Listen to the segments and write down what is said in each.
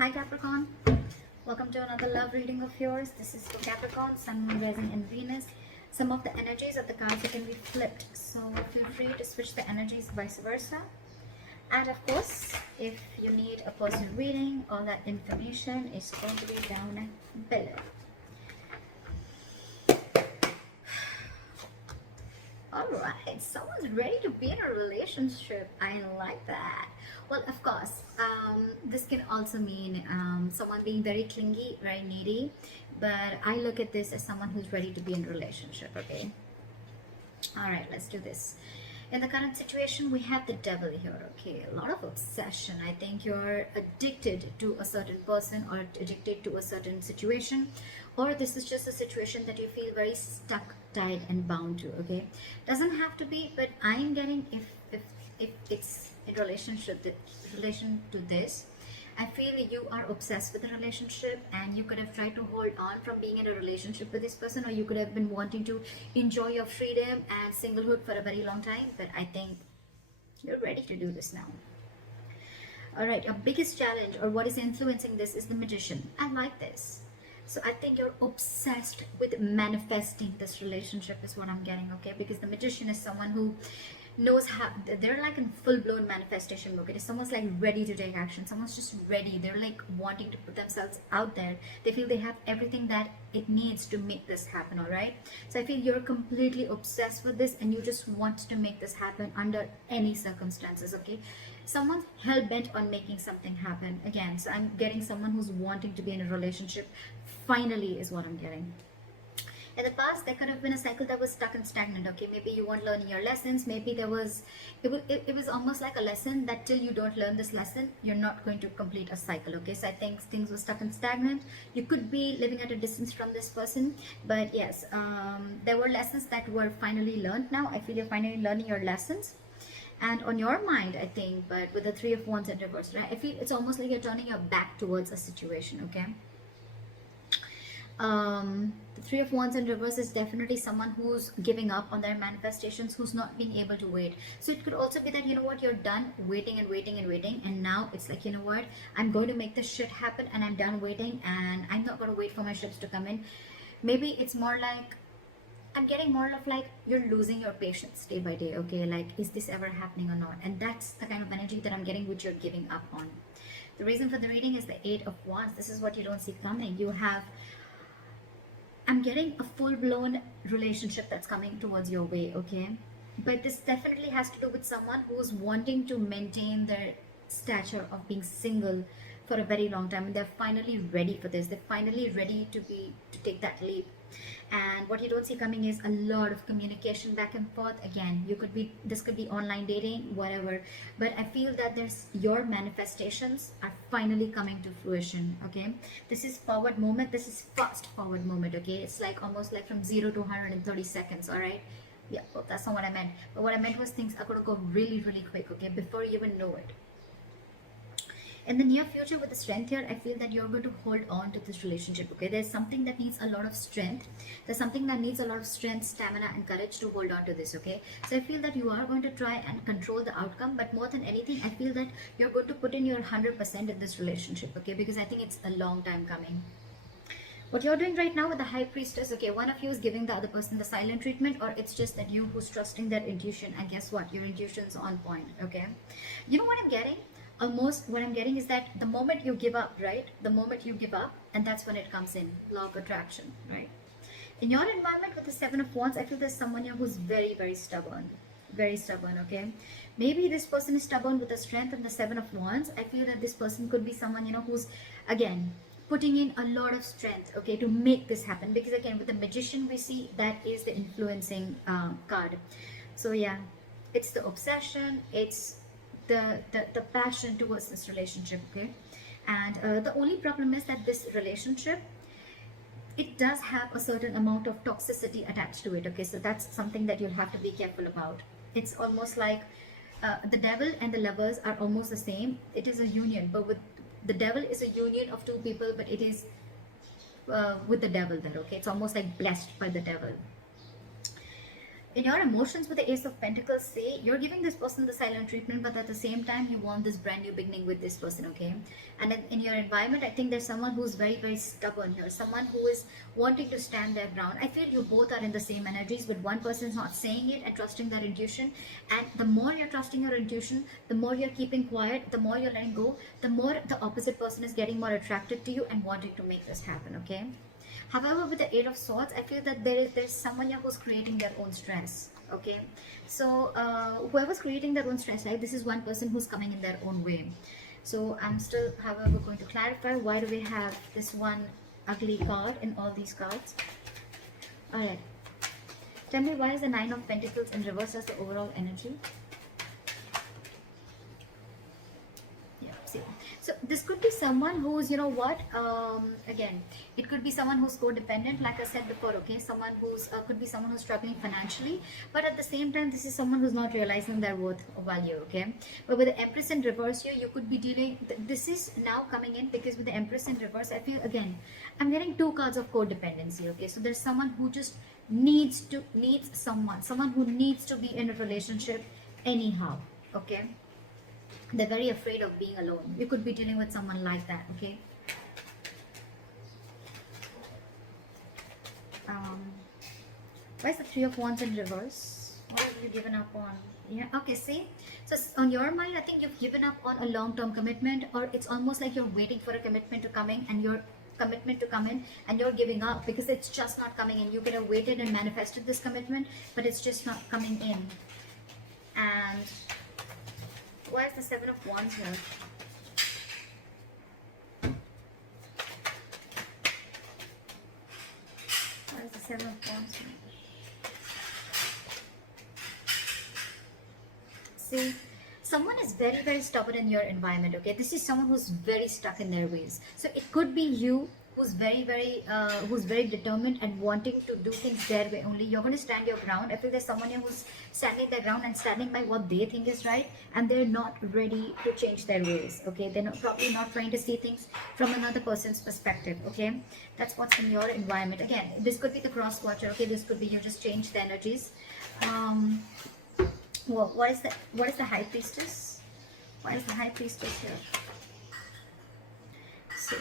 Hi Capricorn, welcome to another love reading of yours. This is for Capricorn, Sun, Moon, Rising and Venus. Some of the energies of the cards can be flipped, so feel free to switch the energies vice versa. And of course, if you need a personal reading, all that information is going to be down below. Alright, someone's ready to be in a relationship. I like that. Well, of course, this can also mean someone being very clingy, very needy. But I look at this as someone who's ready to be in a relationship, okay? Alright, let's do this. In the current situation, we have the devil here, okay? A lot of obsession. I think you're addicted to a certain person or addicted to a certain situation. Or this is just a situation that you feel very stuck, tied and bound to, okay? Doesn't have to be, but I'm getting if it's in relation to this, I feel you are obsessed with the relationship and you could have tried to hold on from being in a relationship with this person, or you could have been wanting to enjoy your freedom and singlehood for a very long time, but I think you're ready to do this now. Alright, your biggest challenge or what is influencing this is the Magician. I like this. So I think you're obsessed with manifesting this relationship is what I'm getting, okay? Because the Magician is someone who knows how, they're like in full-blown manifestation mode. It is someone's like ready to take action. Someone's just ready. They're like wanting to put themselves out there. They feel they have everything that it needs to make this happen, all right? So I feel you're completely obsessed with this and you just want to make this happen under any circumstances, okay? Someone's hell-bent on making something happen again. So I'm getting someone who's wanting to be in a relationship finally is what I'm getting. In the past, there could have been a cycle that was stuck and stagnant, okay? Maybe you weren't learning your lessons. Maybe there was, it was almost like a lesson that till you don't learn this lesson, you're not going to complete a cycle, okay? So I think things were stuck and stagnant. You could be living at a distance from this person, but yes, there were lessons that were finally learned now. I feel you're finally learning your lessons. And on your mind, I think, but with the Three of Wands in reverse, right? I feel it's almost like you're turning your back towards a situation, okay? The Three of Wands in reverse is definitely someone who's giving up on their manifestations, who's not being able to wait. So it could also be that, you know what, you're done waiting and waiting and waiting, and now it's like, you know what, I'm going to make this shit happen and I'm done waiting and I'm not going to wait for my ships to come in. Maybe it's more like, I'm getting more of like you're losing your patience day by day, okay? Like, is this ever happening or not? And that's the kind of energy that I'm getting, which you're giving up on. The reason for the reading is the Eight of Wands. This is what you don't see coming. You have, I'm getting a full-blown relationship that's coming towards your way, okay? But this definitely has to do with someone who's wanting to maintain their stature of being single for a very long time, and they're finally ready for this. They're finally ready to take that leap. And what you don't see coming is a lot of communication back and forth. Again, this could be online dating, whatever, but I feel that your manifestations are finally coming to fruition, okay? This is forward moment. This is fast forward moment, okay? It's like almost like from 0 to 130 seconds, all right? Yeah, well, that's not what I meant, but what I meant was things are going to go really, really quick, okay, before you even know it. In the near future, with the strength here, I feel that you're going to hold on to this relationship, okay? There's something that needs a lot of strength. There's something that needs a lot of strength, stamina and courage to hold on to this, okay? So I feel that you are going to try and control the outcome, but more than anything, I feel that you're going to put in your 100% in this relationship, okay? Because I think it's a long time coming. What you're doing right now with the High Priestess, okay, one of you is giving the other person the silent treatment, or it's just that you who's trusting their intuition, and guess what? Your intuition's on point, okay? You know what I'm getting? Almost what I'm getting is that the moment you give up, right? The moment you give up, and that's when it comes in, law of attraction, right? In your environment with the Seven of Wands, I feel there's someone here who's very, very stubborn, okay? Maybe this person is stubborn with the strength and the Seven of Wands. I feel that this person could be someone, you know, who's, again, putting in a lot of strength, okay, to make this happen. Because again, with the Magician, we see that is the influencing card. So yeah, it's the obsession, it's the passion towards this relationship, okay? And the only problem is that this relationship, it does have a certain amount of toxicity attached to it, okay? So that's something that you'll have to be careful about. It's almost like the devil and the lovers are almost the same. It is a union, but with the devil is a union of two people, but it is with the devil there, okay? It's almost like blessed by the devil. In your emotions with the Ace of Pentacles, say you're giving this person the silent treatment, but at the same time you want this brand new beginning with this person, okay? And in your environment, I think there's someone who's very, very stubborn here, someone who is wanting to stand their ground. I feel you both are in the same energies, but one person's not saying it and trusting their intuition. And the more you're trusting your intuition, the more you're keeping quiet, the more you're letting go, the more the opposite person is getting more attracted to you and wanting to make this happen, okay? However, with the Eight of Swords, I feel that there's someone here who's creating their own stress, okay? So whoever's creating their own stress, right, this is one person who's coming in their own way. So I'm still, however, going to clarify, why do we have this one ugly card in all these cards? All right. Tell me, why is the Nine of Pentacles in reverse as the overall energy? So this could be someone who's, you know what, again, it could be someone who's codependent, like I said before, okay? Someone who's, could be someone who's struggling financially, but at the same time, this is someone who's not realizing their worth or value, okay? But with the Empress in reverse here, you could be dealing, this is now coming in because with the Empress in reverse, I feel, again, I'm getting two cards of codependency, okay? So there's someone who just needs someone who needs to be in a relationship anyhow, okay? They're very afraid of being alone. You could be dealing with someone like that, okay? Why is the Three of Wands in reverse? What have you given up on? Yeah, okay, see? So on your mind, I think you've given up on a long-term commitment, or it's almost like you're waiting for a commitment to come in and you're giving up because it's just not coming in. You could have waited and manifested this commitment, but it's just not coming in. And why is the Seven of Wands here? Why is the Seven of Wands here? See, someone is very, very stubborn in your environment, okay? This is someone who's very stuck in their ways. So it could be you who's very, very determined and wanting to do things their way only. You're going to stand your ground. I feel there's someone here who's standing their ground and standing by what they think is right, and they're not ready to change their ways, okay? They're probably not trying to see things from another person's perspective, okay? That's what's in your environment. Again, this could be the cross watcher, okay? This could be you just change the energies. Well, what is the High Priestess? Why is the High Priestess here? So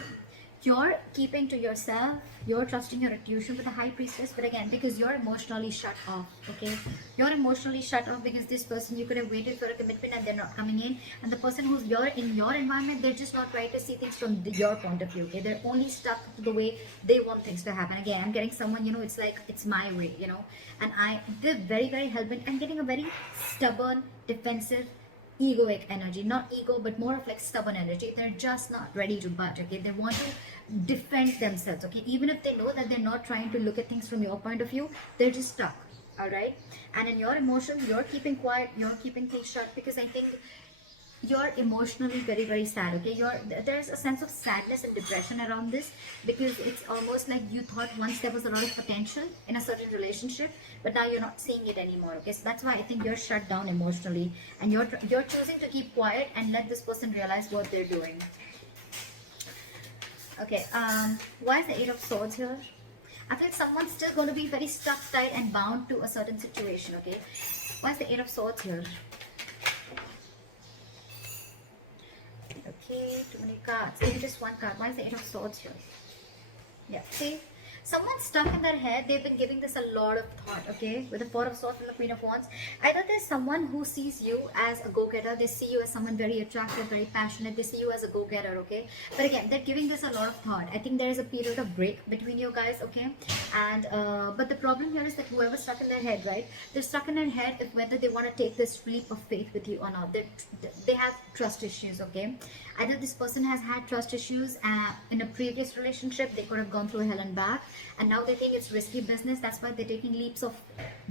you're keeping to yourself, you're trusting your intuition with the High Priestess, but again, because you're emotionally shut off, okay? You're emotionally shut off because this person, you could have waited for a commitment and they're not coming in, and the person who's in your environment, they're just not trying to see things from your point of view, okay? They're only stuck to the way they want things to happen. Again, I'm getting someone, you know, it's like, it's my way, you know, and they're very, very hell-bent. I'm getting a very stubborn, defensive, egoic energy, not ego, but more of like stubborn energy. They're just not ready to budge, okay? They want to defend themselves, okay? Even if they know that they're not trying to look at things from your point of view, they're just stuck, all right? And in your emotions, you're keeping quiet, you're keeping things shut, because I think you're emotionally very, very sad, okay? There's a sense of sadness and depression around this, because it's almost like you thought once there was a lot of potential in a certain relationship, but now you're not seeing it anymore, okay? So that's why I think you're shut down emotionally, and you're choosing to keep quiet and let this person realize what they're doing. Okay, why is the Eight of Swords here? I feel someone's still going to be very stuck, tight, and bound to a certain situation, okay? Why is the Eight of Swords here? Okay, too many cards. Maybe just one card. Why is the Eight of Swords here? Yeah, see? Someone's stuck in their head. They've been giving this a lot of thought, okay? With the Four of Swords and the Queen of Wands. Either there's someone who sees you as a go-getter. They see you as someone very attractive, very passionate. They see you as a go-getter, okay? But again, they're giving this a lot of thought. I think there is a period of break between you guys, okay? And, but the problem here is that whoever's stuck in their head, right? They're stuck in their head if whether they want to take this leap of faith with you or not. They have trust issues, okay? Either this person has had trust issues in a previous relationship. They could have gone through hell and back, and now they think it's risky business. That's why they're taking leaps of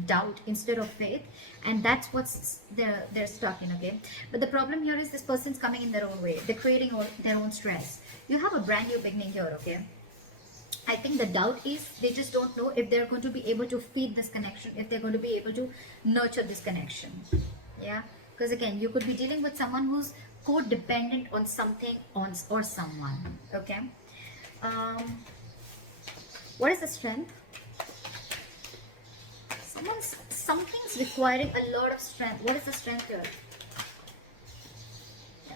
doubt instead of faith, and that's what's they're stuck in, okay? But the problem here is this person's coming in their own way. They're creating their own stress. You have a brand new beginning here, okay? I think the doubt is they just don't know if they're going to be able to feed this connection, if they're going to be able to nurture this connection. Yeah, because again, you could be dealing with someone who's codependent on something or someone, okay? What is the strength? Someone's something's requiring a lot of strength. What is the strength here?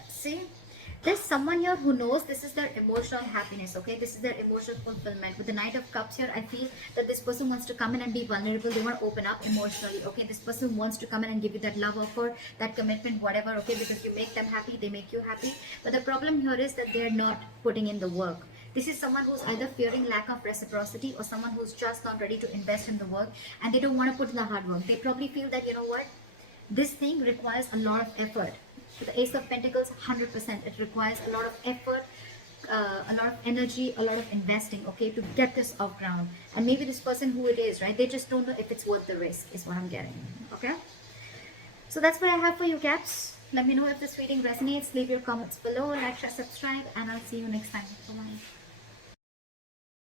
See, there's someone here who knows this is their emotional happiness, okay? This is their emotional fulfillment. With the Knight of Cups here, I feel that this person wants to come in and be vulnerable. They want to open up emotionally, okay? This person wants to come in and give you that love offer, that commitment, whatever, okay? Because you make them happy, they make you happy. But the problem here is that they're not putting in the work. This is someone who's either fearing lack of reciprocity or someone who's just not ready to invest in the work and they don't want to put in the hard work. They probably feel that, you know what, this thing requires a lot of effort. So the Ace of Pentacles, 100%. It requires a lot of effort, a lot of energy, a lot of investing, okay, to get this off ground. And maybe this person who it is, right, they just don't know if it's worth the risk, is what I'm getting, okay? So that's what I have for you, Caps. Let me know if this reading resonates. Leave your comments below, like, share, subscribe, and I'll see you next time. Bye-bye.